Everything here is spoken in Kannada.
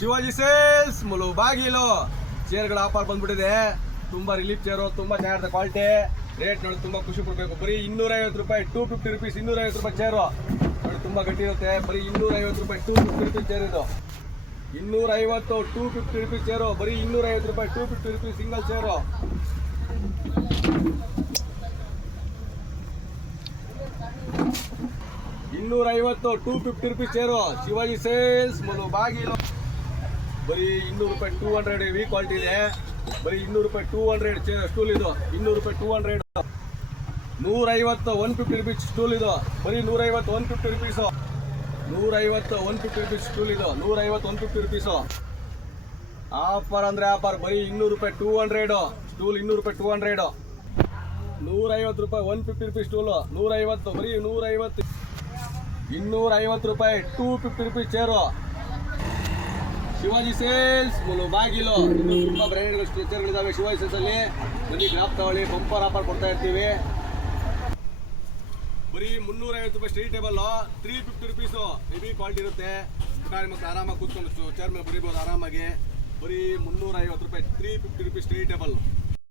ಶಿವಾಜಿ ಸೇಲ್ಸ್ ಮುಳುಬಾಗಿಲು ಚೇರ್ಗಳ ಆಫರ್ ಬಂದ್ಬಿಟ್ಟಿದೆ. ತುಂಬಾ ರಿಲೀಫ್ ಚೇರು, ತುಂಬಾ ಚೆನ್ನಾಗಿರುತ್ತೆ ಕ್ವಾಲಿಟಿ. ರೇಟ್ ನೋಡಿ ತುಂಬಾ ಖುಷಿ ಪಡ್ಬೇಕು. ಬರೀ 250 ರೂಪಾಯಿ, 250 ರುಪೀಸ್. 250 ರೂಪಾಯಿ ಚೇರು ನೋಡಿ, ತುಂಬಾ ಗಟ್ಟಿ ಇರುತ್ತೆ. ಬರೀ 250 ರೂಪಾಯಿ, 250 ರುಪೀಸ್ ಚೇರ್ ಇದು. 250, 250 ರುಪೀಸ್ ಚೇರು. ಬರೀ 250 ರೂಪಾಯಿ, 250 rupees single chair. $250, 250 rupees chair. Shivaji sales Mulbagal. ಬರೀ 200 ರೂಪಾಯಿ, 200 ಹೆವಿ ಕ್ವಾಲಿಟಿ ಇದೆ. ಬರೀ 200 ರೂಪಾಯಿ, 200 ಚೇರ್ ಸ್ಟೂಲ್ ಇದು. 200 ರೂಪಾಯಿ, 200. 150, 150 ರುಪೀಸ್ ಸ್ಟೂಲ್ ಇದು. ಬರೀ 150, 150 ರುಪೀಸು. 150, 150 ರುಪೀಸ್ ಸ್ಟೂಲ್ ಇದು. 150, 150 ರುಪೀಸು. ಆಫರ್ ಅಂದ್ರೆ ಆಫರ್. ಬರೀ 200 ರೂಪಾಯಿ, 200 ಸ್ಟೂಲ್. 200 ರೂಪಾಯಿ, 200. 150 ರೂಪಾಯಿ, 150 ರುಪೀಸ್ ಸ್ಟೂಲು. 150, ಬರೀ 150. 250 ರೂಪಾಯಿ, 250 rupees chair. Shivaji sales Mulbagal. ಇನ್ನು ತುಂಬಾ ಬ್ರ್ಯಾಂಡ್ಗಳು ಸ್ಟ್ರೆಚರ್ಗಳಿದಾವೆ ಶಿವಾಜಿ ಸೇಲ್ಸ್ ಅಲ್ಲಿ. ಬನ್ನಿ ಗ್ರಾಫ್ ತಗೊಳ್ಳಿ, ಬಂಪರ್ ಆಫರ್ ಕೊಡ್ತಾ ಇರ್ತೀವಿ. ಬರೀ 350 ರೂಪಾಯಿ study table, 350 rupees. Heavy quality ಇರುತ್ತೆ. ಮಕ್ಕಳು ಆರಾಮಾಗಿ ಕೂತ್ಕೊಂಡು ಚೇರ್ ಮೇಲೆ ಬರೀಬಹುದು ಆರಾಮಾಗಿ. ಬರೀ 350 ರೂಪಾಯಿ, 350 ರುಪೀಸ್ ಸ್ಟಡಿ ಟೇಬಲ್.